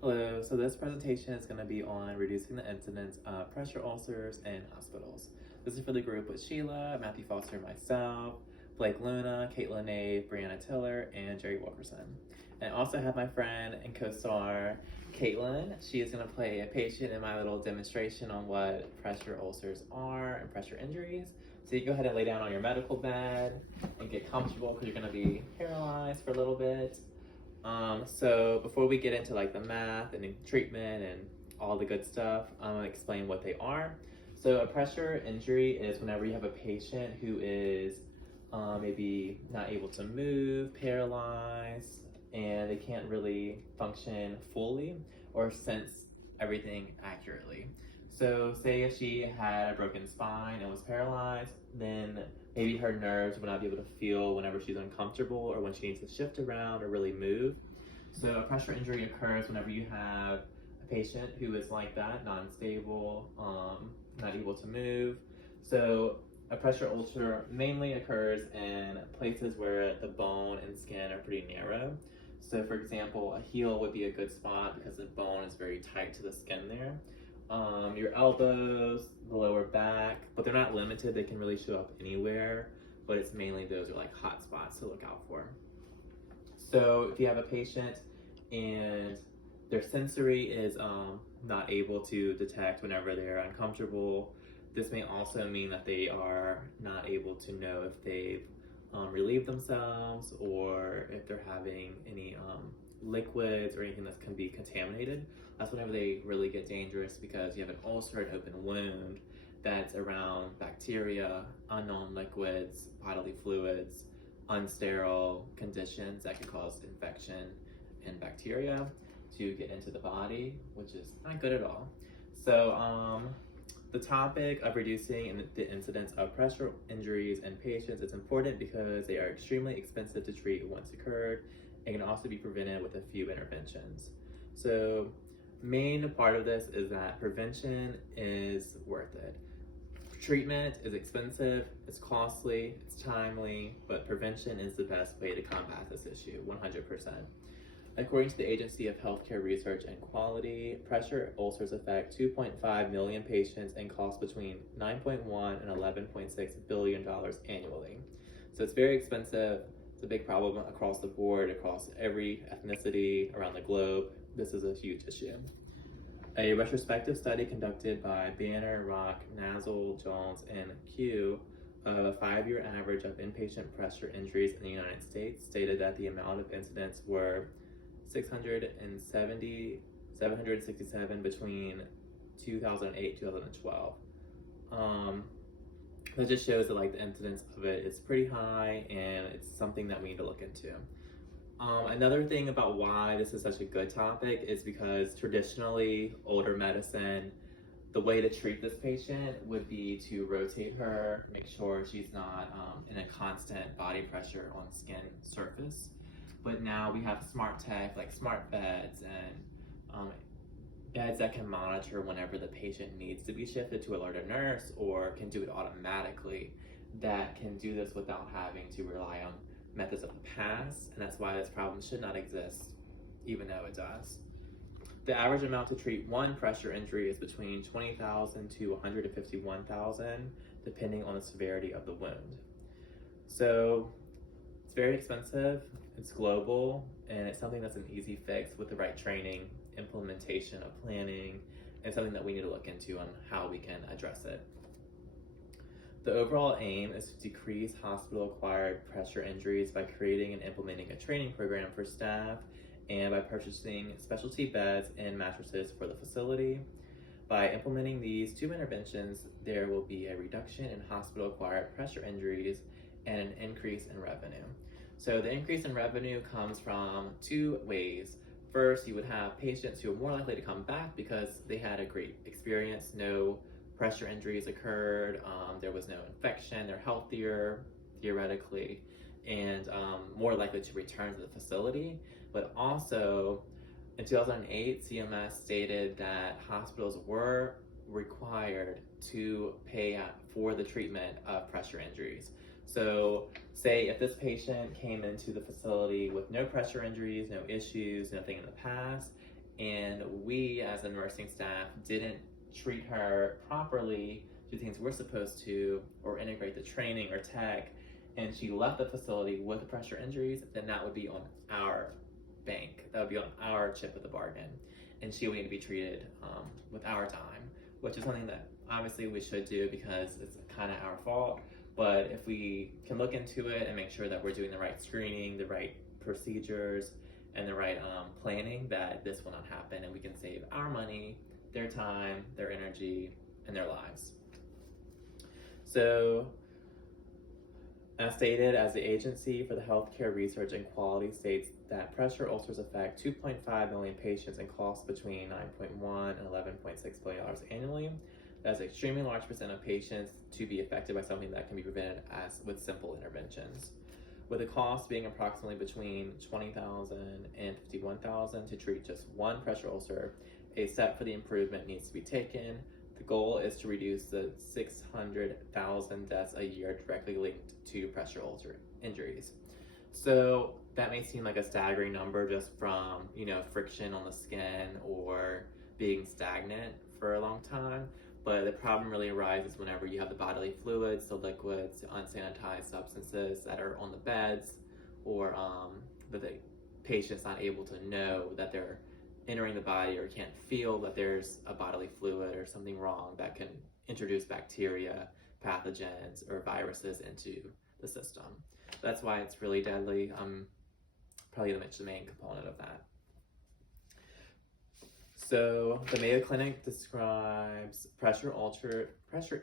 Hello, so this presentation is going to be on reducing the incidence of pressure ulcers in hospitals. This is for the group with Sheila, Matthew Foster, myself, Blake Luna, Caitlin Nave, Brianna Tiller, and Jerry Wilkerson. And I also have my friend and co-star, Caitlin. She is going to play a patient in my little demonstration on what pressure ulcers are and pressure injuries. So you go ahead and lay down on your medical bed and get comfortable because you're going to be paralyzed for a little bit. So before we get into like the math and the treatment and all the good stuff, I'm gonna explain what they are. So a pressure injury is whenever you have a patient who is maybe not able to move, paralyzed, and they can't really function fully or sense everything accurately. So say if she had a broken spine and was paralyzed, then maybe her nerves would not be able to feel whenever she's uncomfortable or when she needs to shift around or really move. So a pressure injury occurs whenever you have a patient who is like that, non-stable, not able to move. So a pressure ulcer mainly occurs in places where the bone and skin are pretty narrow. So for example, a heel would be a good spot because the bone is very tight to the skin there. Your elbows, the lower back, but they're not limited. They can really show up anywhere, but it's mainly those are like hot spots to look out for. So if you have a patient and their sensory is not able to detect whenever they're uncomfortable, this may also mean that they are not able to know if they've relieved themselves or if they're having any liquids or anything that can be contaminated. That's whenever they really get dangerous because you have an ulcer, an open wound that's around bacteria, unknown liquids, bodily fluids, unsterile conditions that can cause infection and bacteria to get into the body, which is not good at all. So the topic of reducing the incidence of pressure injuries in patients is important because they are extremely expensive to treat once occurred and can also be prevented with a few interventions. So main part of this is that prevention is worth it. Treatment is expensive, it's costly, it's timely, but prevention is the best way to combat this issue, 100%. According to the Agency of Healthcare Research and Quality, pressure ulcers affect 2.5 million patients and cost between $9.1 and $11.6 billion annually. So it's very expensive. It's a big problem across the board, across every ethnicity around the globe. This is a huge issue. A retrospective study conducted by Banner, Rock, Nazel, Jones, and Q of a 5-year average of inpatient pressure injuries in the United States stated that the amount of incidents were 767 between 2008 2012. That just shows that like the incidence of it is pretty high and it's something that we need to look into. Another thing about why this is such a good topic is because traditionally older medicine, the way to treat this patient would be to rotate her, make sure she's not in a constant body pressure on skin surface. But now we have smart tech like smart beds and beds that can monitor whenever the patient needs to be shifted to alert a nurse or can do it automatically that can do this without having to rely on methods of the past, and that's why this problem should not exist, even though it does. The average amount to treat one pressure injury is between $20,000 to $151,000, depending on the severity of the wound. So it's very expensive, it's global, and it's something that's an easy fix with the right training, implementation of planning, and something that we need to look into on how we can address it. The overall aim is to decrease hospital-acquired pressure injuries by creating and implementing a training program for staff and by purchasing specialty beds and mattresses for the facility. By implementing these two interventions, there will be a reduction in hospital-acquired pressure injuries and an increase in revenue. So the increase in revenue comes from two ways. First, you would have patients who are more likely to come back because they had a great experience, no pressure injuries occurred, there was no infection, they're healthier theoretically, and more likely to return to the facility. But also in 2008, CMS stated that hospitals were required to pay for the treatment of pressure injuries. So say if this patient came into the facility with no pressure injuries, no issues, nothing in the past, and we as a nursing staff didn't treat her properly, do things we're supposed to, or integrate the training or tech, and she left the facility with the pressure injuries, then that would be on our bank. That would be on our chip of the bargain. And she would need to be treated with our time, which is something that obviously we should do because it's kind of our fault. But if we can look into it and make sure that we're doing the right screening, the right procedures, and the right planning, that this will not happen and we can save our money, their time, their energy, and their lives. So, as stated, as the Agency for the Healthcare Research and Quality states that pressure ulcers affect 2.5 million patients and cost between $9.1 and $11.6 billion annually. That's an extremely large percent of patients to be affected by something that can be prevented as with simple interventions. With the cost being approximately between $20,000 and $51,000 to treat just one pressure ulcer, a step for the improvement needs to be taken. The goal is to reduce the 600,000 deaths a year directly linked to pressure ulcer injuries. So that may seem like a staggering number just from, friction on the skin or being stagnant for a long time. But the problem really arises whenever you have the bodily fluids, the liquids, the unsanitized substances that are on the beds, or that the patient's not able to know that they're entering the body or can't feel that there's a bodily fluid or something wrong that can introduce bacteria, pathogens, or viruses into the system. That's why it's really deadly. Probably the main component of that. So the Mayo Clinic describes pressure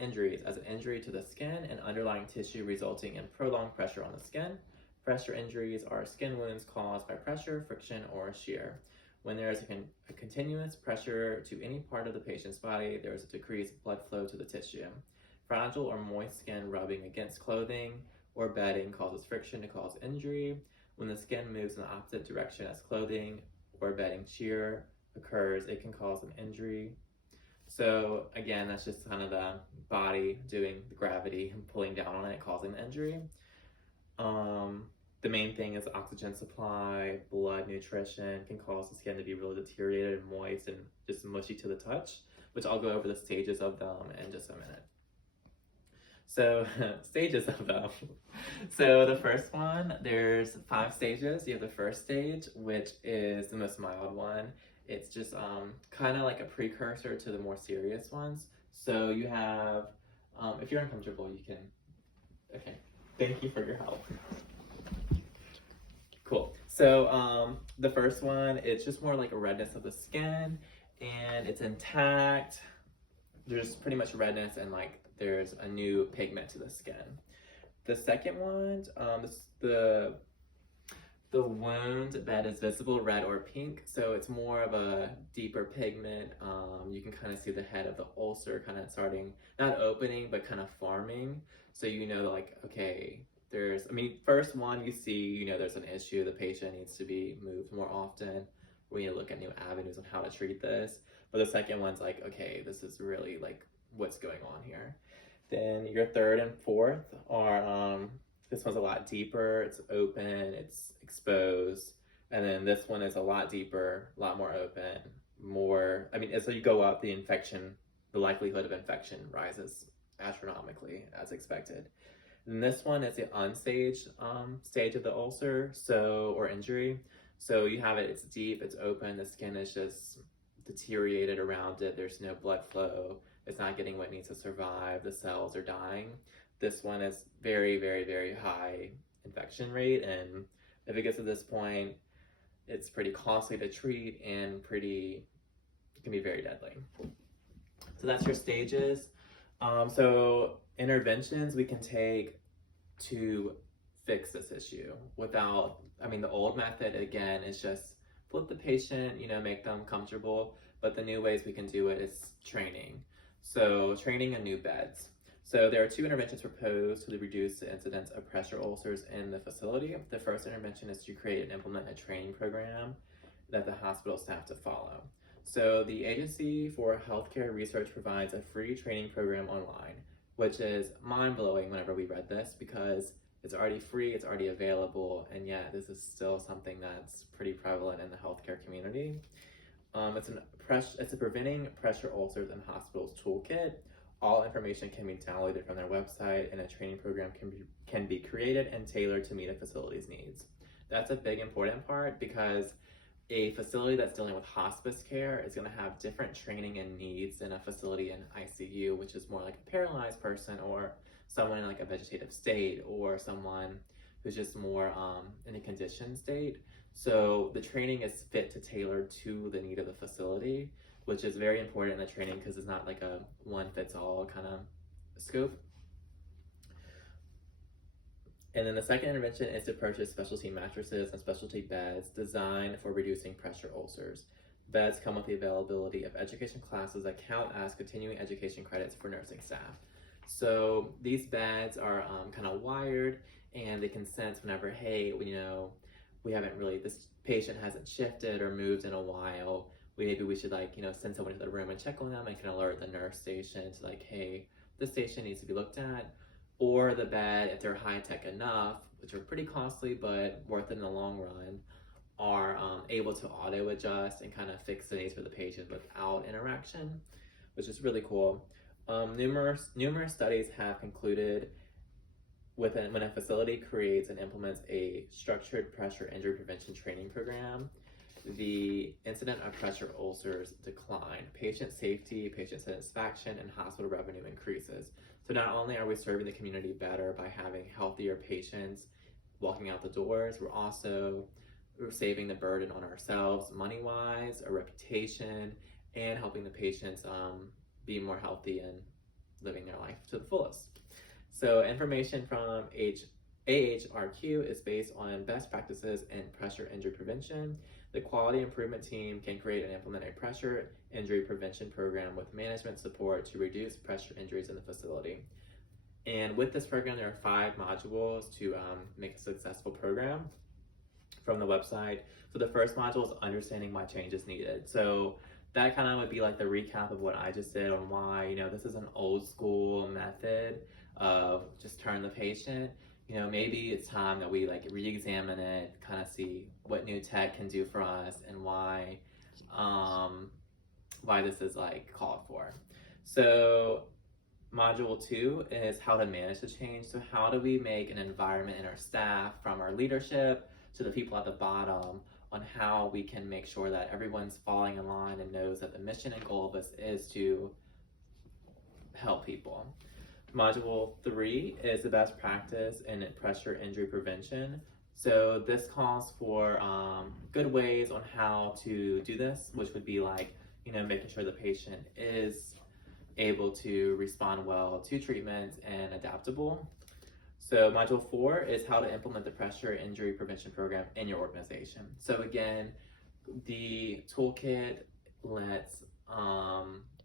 injuries as an injury to the skin and underlying tissue resulting in prolonged pressure on the skin. Pressure injuries are skin wounds caused by pressure, friction, or shear. When there is a continuous pressure to any part of the patient's body, there is a decreased blood flow to the tissue. Fragile or moist skin rubbing against clothing or bedding causes friction to cause injury. When the skin moves in the opposite direction as clothing or bedding shear occurs, it can cause an injury. So again, that's just kind of the body doing the gravity and pulling down on it, causing the injury. The main thing is oxygen supply, blood nutrition can cause the skin to be really deteriorated and moist and just mushy to the touch, which I'll go over the stages of them in just a minute. So, stages of them. So the first one, there's 5 stages. You have the first stage, which is the most mild one. It's just kind of like a precursor to the more serious ones. So you have, if you're uncomfortable, you can, okay, thank you for your help. Cool. So the first one, it's just more like a redness of the skin, and it's intact. There's pretty much redness and like there's a new pigment to the skin. The second one, the wound that is visible red or pink, so it's more of a deeper pigment. You can kind of see the head of the ulcer kind of starting, not opening, but kind of forming. So like, okay, first one you see, there's an issue, the patient needs to be moved more often. We need to look at new avenues on how to treat this. But the second one's like, okay, this is really like what's going on here. Then your third and fourth are, this one's a lot deeper, it's open, it's exposed. And then this one is a lot deeper, a lot more open, as you go up, the likelihood of infection rises astronomically as expected. And this one is the unstaged stage of the ulcer, or injury. So you have it, it's deep, it's open, the skin is just deteriorated around it, there's no blood flow, it's not getting what it needs to survive, the cells are dying. This one is very, very, very high infection rate, and if it gets to this point, it's pretty costly to treat and it can be very deadly. So that's your stages. So interventions we can take to fix this issue without, the old method again is just flip the patient, make them comfortable, but the new ways we can do it is training. So training and new beds. So there are 2 interventions proposed to reduce the incidence of pressure ulcers in the facility. The first intervention is to create and implement a training program that the hospital staff to follow. So the Agency for Healthcare Research provides a free training program online, which is mind-blowing whenever we read this because it's already free, it's already available, and yet this is still something that's pretty prevalent in the healthcare community. It's a preventing pressure ulcers in hospitals toolkit. All information can be downloaded from their website, and a training program can be created and tailored to meet a facility's needs. That's a big important part because a facility that's dealing with hospice care is going to have different training and needs than a facility in ICU, which is more like a paralyzed person or someone in like a vegetative state or someone who's just more in a conditioned state. So the training is fit to tailor to the need of the facility, which is very important in the training because it's not like a one fits all kind of scope. And then the second intervention is to purchase specialty mattresses and specialty beds designed for reducing pressure ulcers. Beds come with the availability of education classes that count as continuing education credits for nursing staff. So these beds are kind of wired, and they can sense whenever, hey, we haven't really, this patient hasn't shifted or moved in a while. Maybe we should send someone to the room and check on them and can alert the nurse station to hey, this station needs to be looked at. Or the bed, if they're high tech enough, which are pretty costly but worth it in the long run, are able to auto adjust and kind of fix the needs for the patient without interaction, which is really cool. Numerous studies have concluded when a facility creates and implements a structured pressure injury prevention training program, the incident of pressure ulcers decline. Patient safety, patient satisfaction, and hospital revenue increases. So not only are we serving the community better by having healthier patients walking out the doors, we're saving the burden on ourselves money-wise, our reputation, and helping the patients be more healthy and living their life to the fullest. So information from AHRQ is based on best practices in pressure injury prevention. The quality improvement team can create and implement a pressure injury prevention program with management support to reduce pressure injuries in the facility. And with this program, there are 5 modules to make a successful program from the website. So the first module is understanding why change is needed. So that kind of would be like the recap of what I just did on why, this is an old school method of just turn the patient. Maybe it's time that we re-examine it, kind of see what new tech can do for us and why this is called for. So module 2 is how to manage the change. So how do we make an environment in our staff, from our leadership to the people at the bottom, on how we can make sure that everyone's falling in line and knows that the mission and goal of this is to help people. Module 3 is the best practice in pressure injury prevention. So this calls for good ways on how to do this, which would be making sure the patient is able to respond well to treatments and adaptable. So module 4 is how to implement the pressure injury prevention program in your organization. So again, the toolkit lets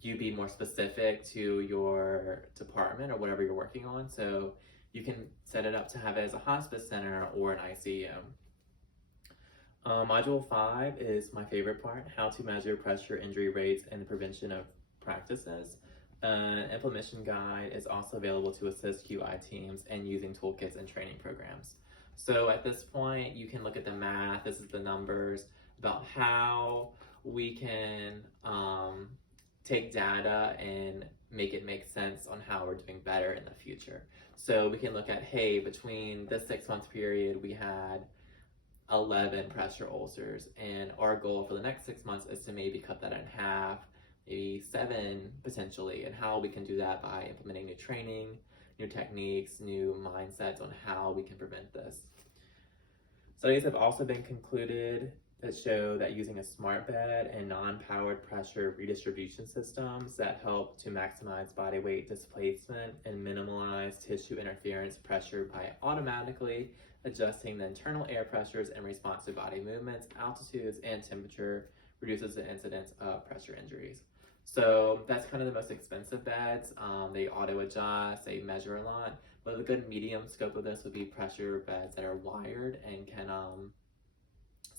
you be more specific to your department or whatever you're working on. So you can set it up to have it as a hospice center or an ICU. Module 5 is my favorite part, how to measure pressure injury rates and the prevention of practices. An implementation guide is also available to assist QI teams in using toolkits and training programs. So at this point, you can look at the math, this is the numbers, about how we can take data and make it make sense on how we're doing better in the future. So we can look at, hey, between this 6-month period, we had 11 pressure ulcers, and our goal for the next 6 months is to maybe cut that in half, maybe 7 potentially, and how we can do that by implementing new training, new techniques, new mindsets on how we can prevent this. Studies have also been concluded that show that using a smart bed and non-powered pressure redistribution systems that help to maximize body weight displacement and minimize tissue interference pressure by automatically adjusting the internal air pressures in response to body movements, altitudes, and temperature reduces the incidence of pressure injuries. So that's kind of the most expensive beds. They auto adjust, they measure a lot, but a good medium scope of this would be pressure beds that are wired and can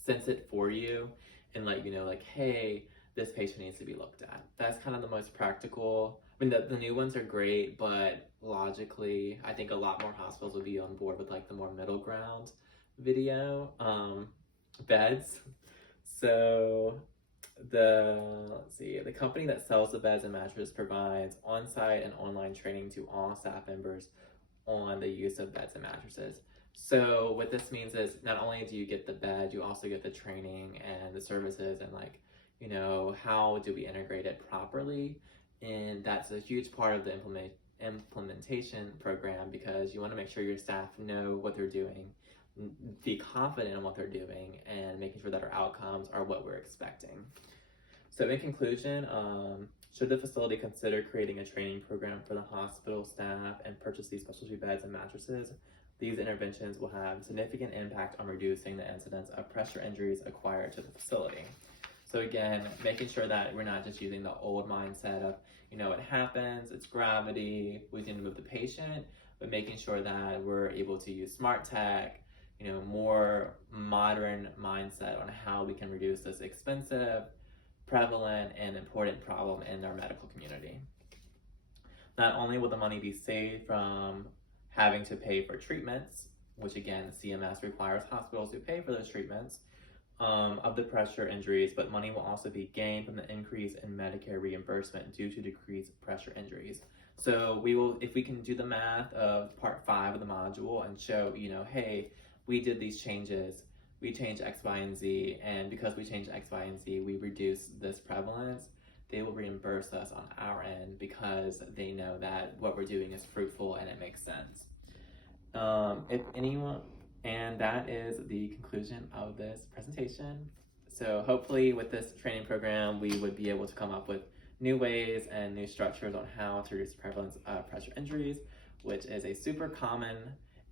sense it for you and let you know, hey, this patient needs to be looked at. That's kind of the most practical. I mean, the new ones are great, but logically, I think a lot more hospitals would be on board with the more middle ground video beds. So The company that sells the beds and mattresses provides on-site and online training to all staff members on the use of beds and mattresses. So what this means is not only do you get the bed, you also get the training and the services and how do we integrate it properly. And that's a huge part of the implementation program because you want to make sure your staff know what they're doing, be confident in what they're doing, and making sure that our outcomes are what we're expecting. So in conclusion, should the facility consider creating a training program for the hospital staff and purchase these specialty beds and mattresses, these interventions will have significant impact on reducing the incidence of pressure injuries acquired to the facility. So again, making sure that we're not just using the old mindset of, it happens, it's gravity, we need to move the patient, but making sure that we're able to use smart tech, more modern mindset on how we can reduce this expensive, prevalent, and important problem in our medical community. Not only will the money be saved from having to pay for treatments, which again, CMS requires hospitals to pay for those treatments of the pressure injuries, but money will also be gained from the increase in Medicare reimbursement due to decreased pressure injuries. So if we can do the math of part 5 of the module and show, hey, we did these changes, we changed X, Y, and Z, and because we changed X, Y, and Z, we reduced this prevalence, they will reimburse us on our end because they know that what we're doing is fruitful and it makes sense. And that is the conclusion of this presentation. So hopefully with this training program, we would be able to come up with new ways and new structures on how to reduce the prevalence of pressure injuries, which is a super common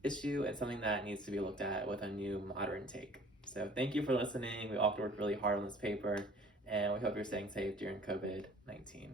issue and something that needs to be looked at with a new modern take. So thank you for listening. We all worked really hard on this paper, and we hope you're staying safe during COVID-19.